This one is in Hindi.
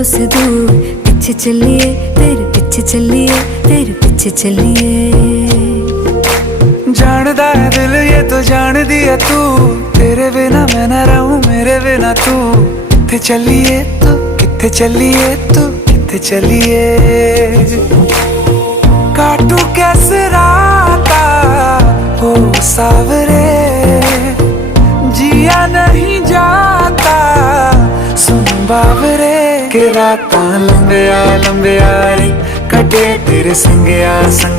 दिलों से दूर पीछे चलिए, तेरे पीछे चलिए, तेरे पीछे चलिए। जानदा है दिल ये तो जान दिया तू, तेरे बिना मैं ना रहूं मेरे बिना तू। किथे चलिए तू, किथे चलिए तू, किथे चलिए। काटू कैसे राता हो सावरे, जिया नहीं जाता सुन बावरे। के रातां लंबिया लंबिया रे कटे तेरे संगया संग।